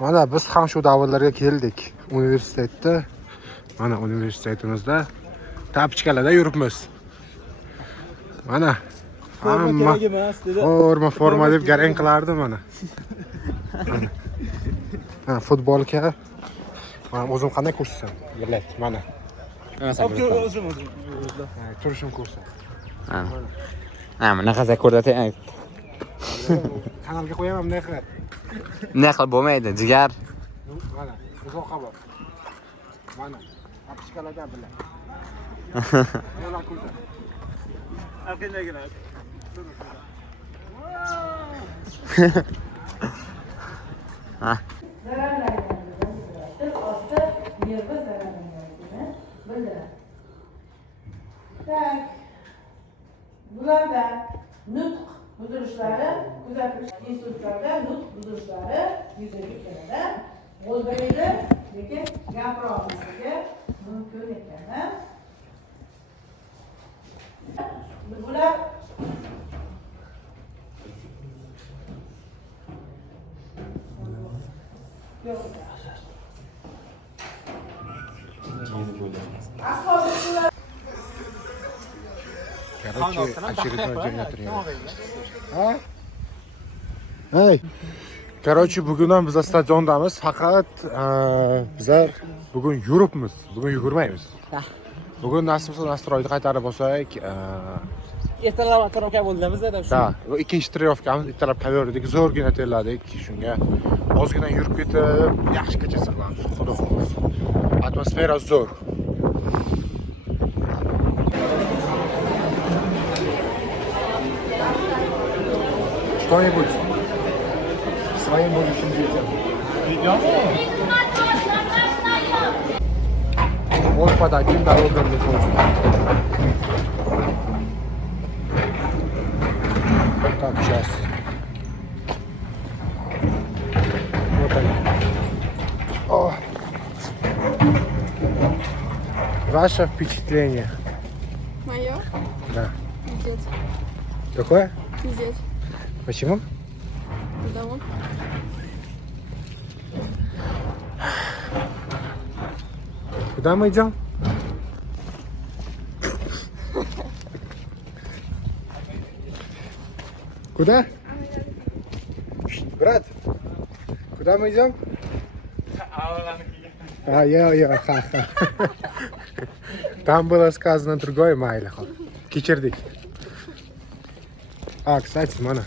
Mana biz ham shu davrlarga keldik. Universitetda, mana universitetimizda tapichkalarda yuribmiz. Mana hamma forma deb garang qilardi mana. Ha, futbolka. Men o'zim qanday ko'rsam, bilat, mana. O'zim. Turishim ko'rsam. Mana qanday ko'rsatay. Kanalga qo'yaman bunday qilib. Ne qilib bo'lmaydi, jigar. Mana, uzoqqa bor. Mana, tapichkalarga bilan. Yo'la ko'rsam. Aqindagina. Ha. Zararlanganligini osti nervi zararlanganligini bildiradi. Tak. Bularda nutq buzilishlari kuzatilish institutlarda nutq buzilishlari yuzaga keladi. G'o'lbaliklar lekin gapira olmasligi mumkin ekan. Bular Короче, очередной день на тренировке. Ha? Hey. Короче, bugun ham biz stadiondamiz, faqat bizlar bugun yuribmiz. Bugun yugurmaymiz. Bugun nasibsiz nastroyni qaytarib olsak, Ertalab trenirovka bo'ldimizda shu. ha, ikkinchi trenirovkamiz ertalab qaverdik, zo'rgina terladik. Shunga ozgina yurib ketib, yaxshi kecha saqlamiz. Xudo xohlasa. Atmosfera zo'r. Что-нибудь своим будущим детям. Идем? Вот подадим дорогам для конца. Так, сейчас. Вот они. О. Ваше впечатление? Мое? Да. Пиздец. Какое? Пиздец. Почему? Потому. Куда мы идем? Куда? Брат, куда мы идем? Ха-ха. Там было сказано другое, Майля. Кичердик. А, кстати, мана.